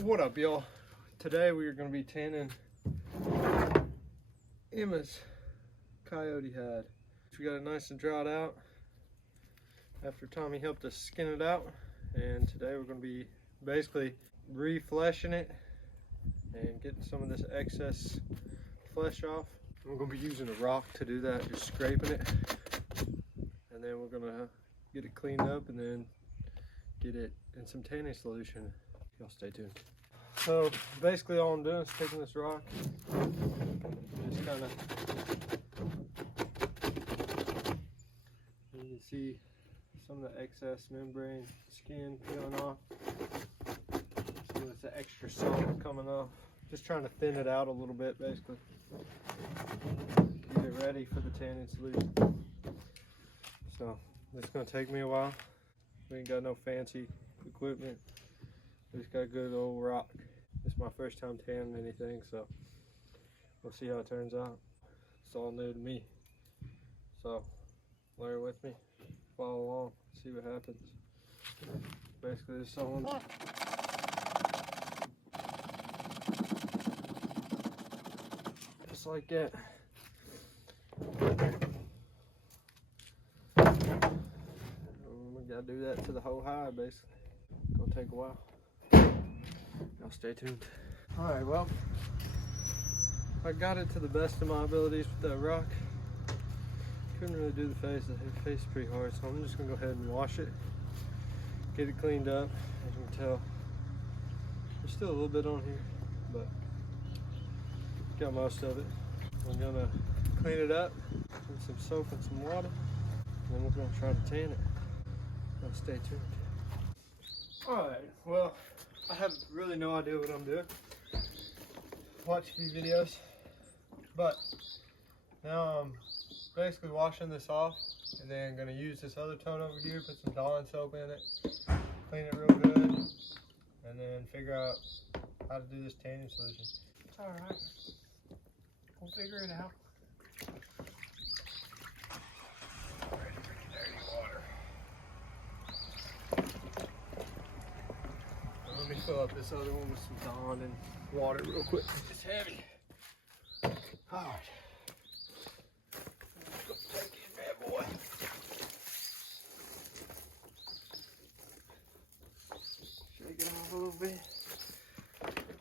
What up, y'all? Today we are going to be tanning Emma's Coyote hide. We got it nice and dried out after Tommy helped us skin it out, and today we're going to be basically refleshing it and getting some of this excess flesh off. We're going to be using a rock to do that, just scraping it, and then we're going to get it cleaned up and then get it in some tanning solution. Y'all stay tuned. So basically all I'm doing is taking this rock, just kind of, you can see some of the excess membrane skin peeling off. See what's the extra salt coming off. Just trying to thin it out a little bit, basically. Get it ready for the tanning solution. So it's gonna take me a while. We ain't got no fancy equipment. We just got a good old rock. It's my first time tanning anything, so we'll see how it turns out. It's all new to me. So learn with me, follow along, see what happens. Basically this all just like that. We gotta do that to the whole hide, basically. Gonna take a while. Y'all stay tuned. Alright, well, I got it to the best of my abilities with that rock. Couldn't really do the face. The face is pretty hard, so I'm just gonna go ahead and wash it, get it cleaned up. As you can tell, there's still a little bit on here, but got most of it. I'm gonna clean it up with some soap and some water, and then we're gonna try to tan it. Now stay tuned. Alright, well, I have really no idea what I'm doing. Watched a few videos, but now I'm basically washing this off, and then gonna use this other tote over here, put some Dawn soap in it, clean it real good, and then figure out how to do this tanning solution. It's alright. We'll figure it out. Ready for the dirty water. Let me fill up this other one with some Dawn and water real quick. It's heavy. Alright. Let's go take this bad boy. Shake it off a little bit.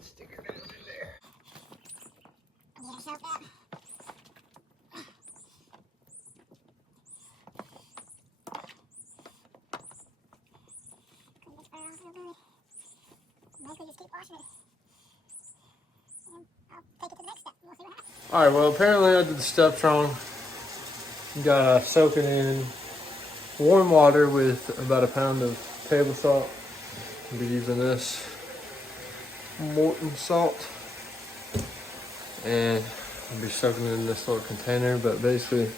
Stick her down in there. Get her soaked up. Clean this fur off real good. Basically just keep washing it. And I'll take it to the next step. We'll see what happens. Alright, well apparently I did the stuff wrong. You gotta soak it in warm water with about a pound of table salt. I'll be using this Morton salt. And I'll be soaking it in this little container, but basically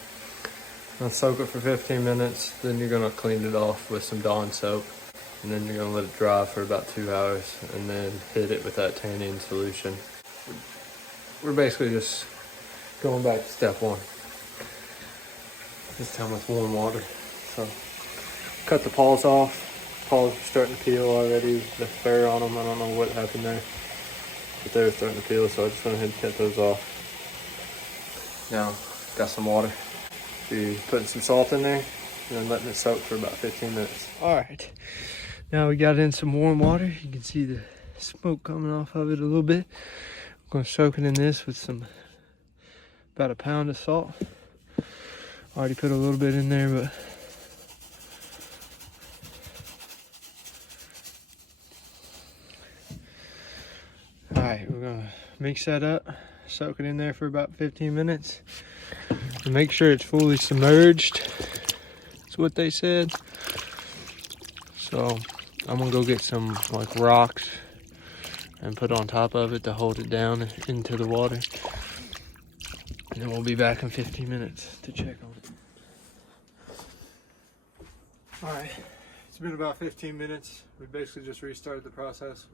I'll soak it for 15 minutes, then you're gonna clean it off with some Dawn soap, and then you're gonna let it dry for about 2 hours, and then hit it with that tanning solution. We're basically just going back to step one. This time with warm water. So cut the paws off. Paws are starting to peel already. The fur on them, I don't know what happened there, but they were starting to peel, so I just went ahead and cut those off. Now, got some water. Be putting some salt in there and then letting it soak for about 15 minutes. All right, now we got in some warm water. You can see the smoke coming off of it a little bit. I'm gonna soak it in this with about a pound of salt. Already put a little bit in there, but all right, we're gonna mix that up, soak it in there for about 15 minutes, and make sure it's fully submerged. That's what they said. So I'm gonna go get some like rocks and put on top of it to hold it down into the water. And then we'll be back in 15 minutes to check on it. All right, it's been about 15 minutes. We basically just restarted the process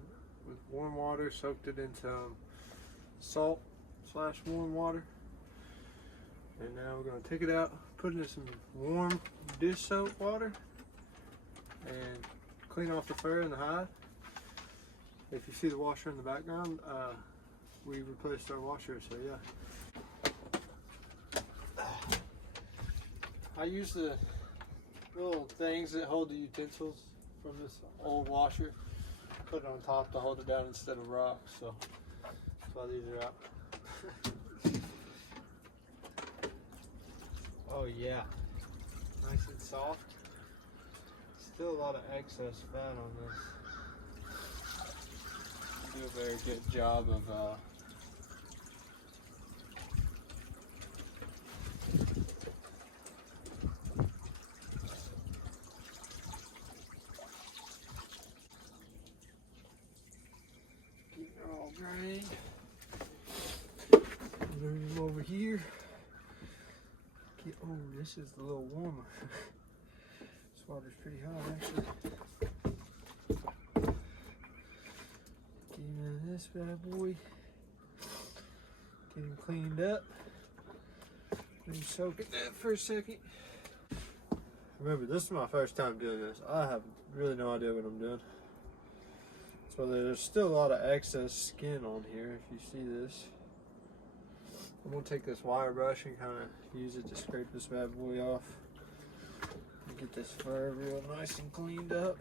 with warm water, soaked it into salt / warm water. And now we're gonna take it out, put it in some warm dish soap water, and clean off the fur and the hide. If you see the washer in the background, we replaced our washer, so yeah. I use the little things that hold the utensils from this old washer, put it on top to hold it down instead of rocks, so that's why these are out. Oh yeah, nice and soft. Still a lot of excess fat on this. Do a very good job of getting it all drained. Move them over here. Oh, this is a little warmer. This water's pretty hot actually. Get him in this bad boy. Get him cleaned up. Let him soak in that for a second. Remember, this is my first time doing this. I have really no idea what I'm doing. So there's still a lot of excess skin on here if you see this. I'm gonna take this wire brush and kind of use it to scrape this bad boy off and get this fur real nice and cleaned up.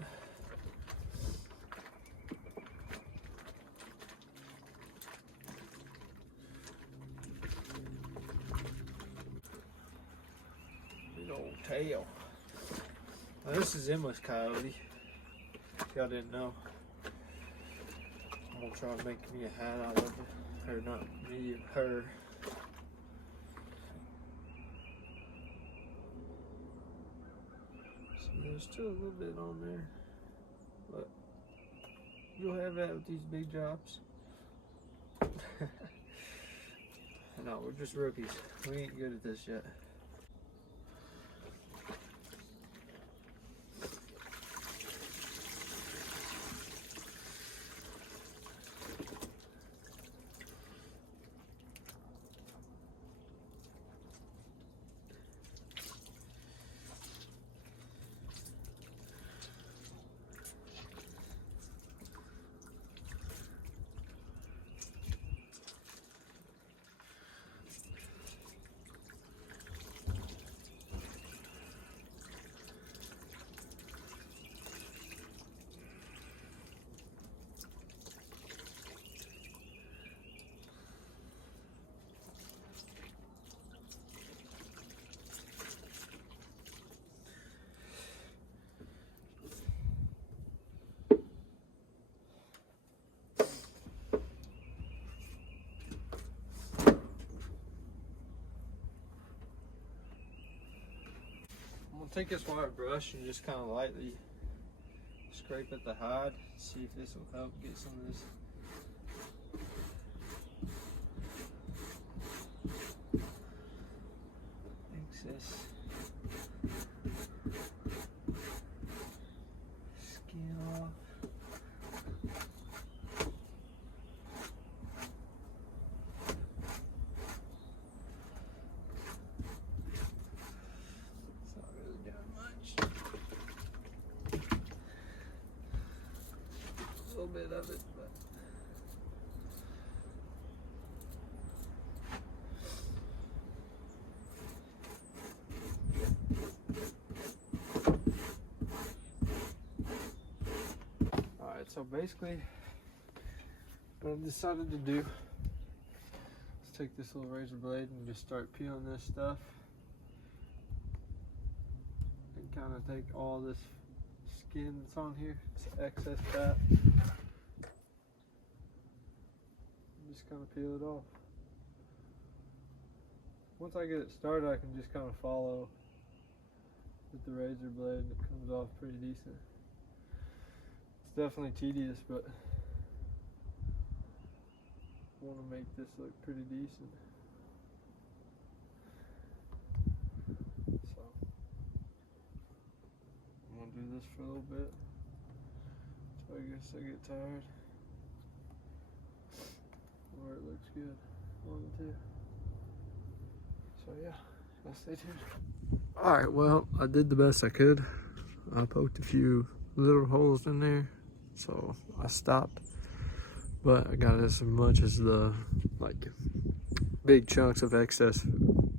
Big old tail. Now this is Emma's Coyote, if y'all didn't know. I'm gonna try to make me a hat out of it. Or not me, her. There's still a little bit on there, but you'll have that with these big jobs. No, we're just rookies. We ain't good at this yet. I'm gonna take this wire brush and just kind of lightly scrape at the hide, see if this will help get some of this excess skin off. Bit of it, but all right, so basically what I've decided to do is take this little razor blade and just start peeling this stuff and kind of take all this skin that's on here, it's excess fat. Just kind of peel it off. Once I get it started, I can just kind of follow with the razor blade and it comes off pretty decent. It's definitely tedious, but I want to make this look pretty decent. So I'm going to do this for a little bit. So I guess I get tired. Or it looks good. One and two. So yeah, I'll stay tuned. Alright, well, I did the best I could. I poked a few little holes in there, so I stopped. but I got as much as the like big chunks of excess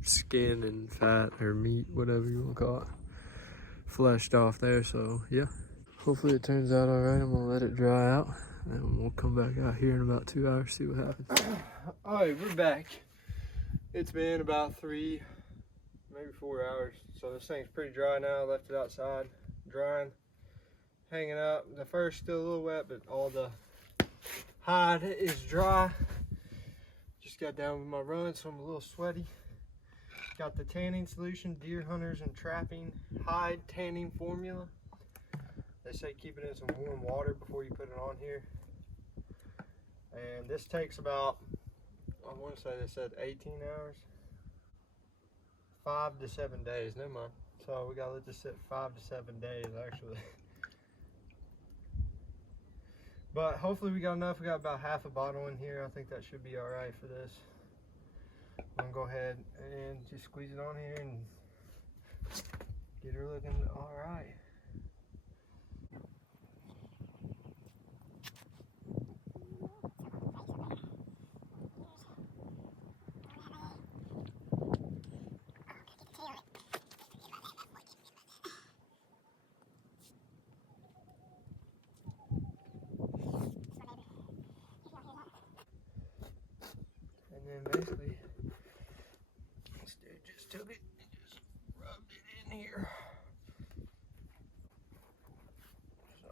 skin and fat or meat, whatever you want to call it, fleshed off there. So yeah, hopefully it turns out all right. I'm gonna let it dry out and we'll come back out here in about 2 hours, see what happens. All right, we're back. It's been about 3, maybe 4 hours. So this thing's pretty dry now. I left it outside drying, hanging up. The fur's still a little wet, but all the hide is dry. Just got done with my run, so I'm a little sweaty. Got the tanning solution, Deer Hunters and Trapping hide tanning formula. They say keep it in some warm water before you put it on here. And this takes about, I want to say they said 18 hours. 5 to 7 days, never mind. So we gotta let this sit 5 to 7 days actually. But hopefully we got enough. We got about half a bottle in here. I think that should be all right for this. I'm gonna go ahead and just squeeze it on here and get her looking all right. And then basically, this dude just took it and just rubbed it in here. So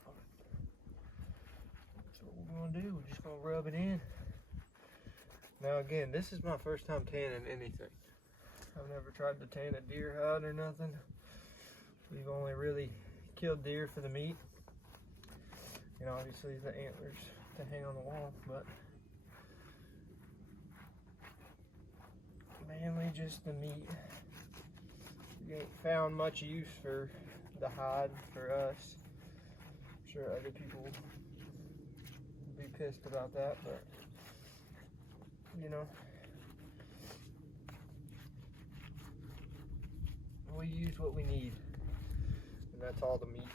that's what we're gonna do. We're just gonna rub it in. Now again, this is my first time tanning anything. I've never tried to tan a deer hide or nothing. We've only really killed deer for the meat. And obviously the antlers to hang on the wall, but mainly just the meat. We ain't found much use for the hide for us. I'm sure other people will be pissed about that, but you know, we use what we need, and that's all the meat.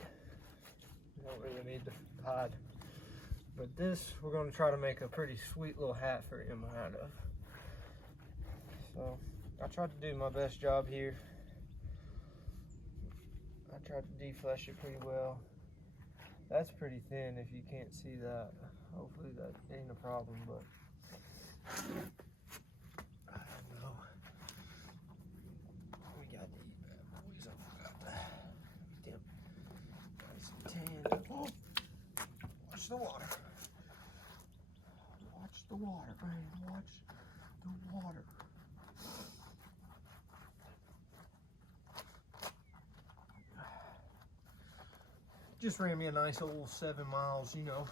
We don't really need the hide. But this, we're going to try to make a pretty sweet little hat for him out of. So I tried to do my best job here. I tried to deflesh it pretty well. That's pretty thin if you can't see that. Hopefully that ain't a problem, but I don't know. We got these bad boys. I forgot them. Nice and tan. Oh, watch the water. Watch the water, man. Watch the water. Just ran me a nice old 7 miles, you know,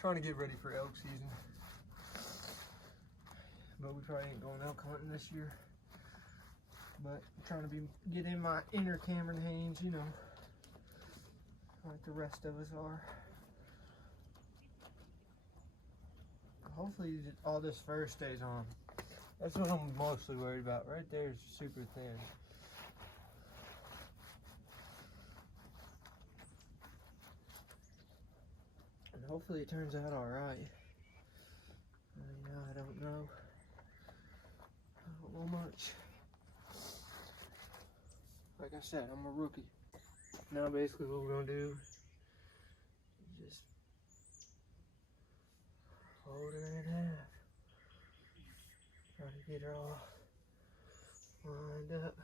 trying to get ready for elk season. But we probably ain't going elk hunting this year. But I'm trying to get in my inner Cameron Haynes, you know, like the rest of us are. Hopefully all this fur stays on. That's what I'm mostly worried about. Right there is super thin. And hopefully it turns out all right. I don't know. I don't know much. Like I said, I'm a rookie. Now basically what we're gonna do is just fold her in half. Try to get her all lined up.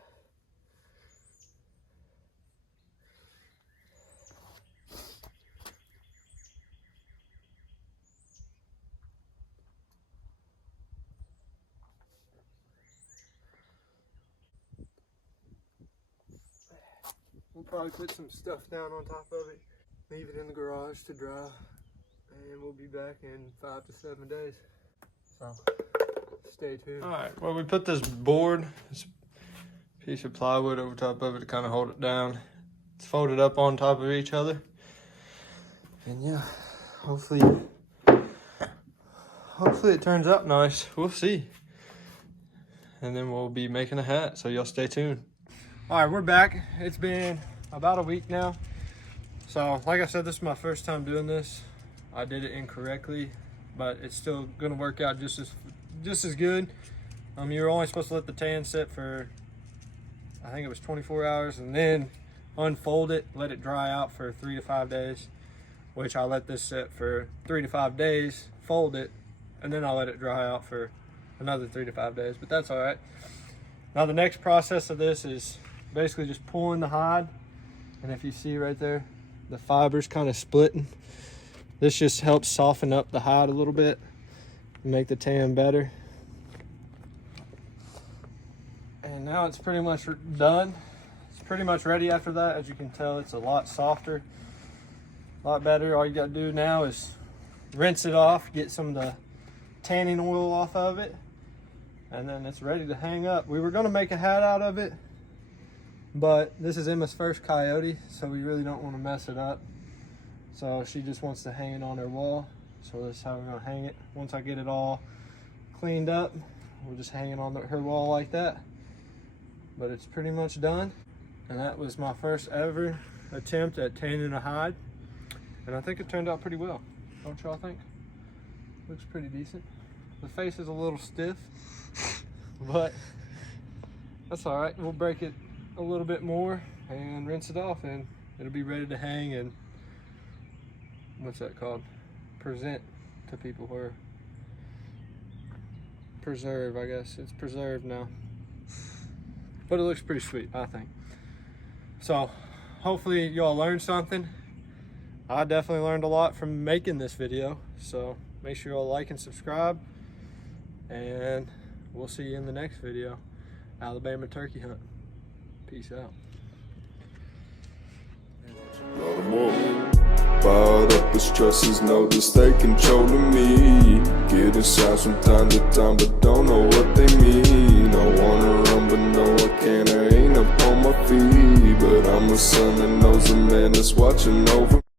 We'll probably put some stuff down on top of it, leave it in the garage to dry, and we'll be back in 5 to 7 days. So stay tuned. All right, well, we put this board, this piece of plywood over top of it to kind of hold it down. It's folded up on top of each other. And yeah, hopefully it turns out nice. We'll see. And then we'll be making a hat, so y'all stay tuned. All right, we're back. It's been about a week now. So like I said, this is my first time doing this. I did it incorrectly. but it's still gonna work out just as good. You're only supposed to let the tan sit for, I think it was 24 hours, and then unfold it, let it dry out for 3 to 5 days, which I let this sit for 3 to 5 days, fold it, and then I'll let it dry out for another 3 to 5 days, but that's all right. Now the next process of this is basically just pulling the hide, and if you see right there, the fibers kind of splitting. This just helps soften up the hide a little bit and make the tan better. And now it's pretty much done. It's pretty much ready after that. As you can tell, it's a lot softer, a lot better. All you gotta do now is rinse it off, get some of the tanning oil off of it, and then it's ready to hang up. We were gonna make a hat out of it, but this is Emma's first Coyote, so we really don't want to mess it up. So she just wants to hang it on her wall. So that's how we're gonna hang it. Once I get it all cleaned up, we'll just hang it on her wall like that. But it's pretty much done. And that was my first ever attempt at tanning a hide. And I think it turned out pretty well. Don't y'all think? Looks pretty decent. The face is a little stiff, but that's all right. We'll break it a little bit more and rinse it off, and it'll be ready to hang and, what's that called? Present to people, or preserve, I guess. It's preserved now. But it looks pretty sweet, I think. So hopefully y'all learned something. I definitely learned a lot from making this video. So make sure y'all like and subscribe, and we'll see you in the next video. Alabama turkey hunt. Peace out. Fired up with stresses, notice they controlling me. Getting signs from time to time, but don't know what they mean. I wanna run, but no I can't, I ain't up on my feet. But I'm a son that knows a man that's watching over me.